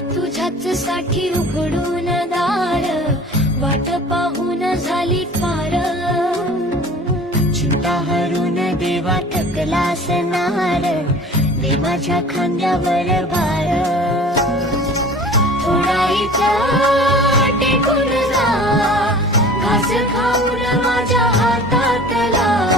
तुझ्याच साठी उघडून दार, वाट पाहून झाली पार. चिंता हरून देवा थकला असणार, दे माझ्या खांद्यावर भार. थोडाईचं टेकून जा, घास खाऊन माझ्या हातातला.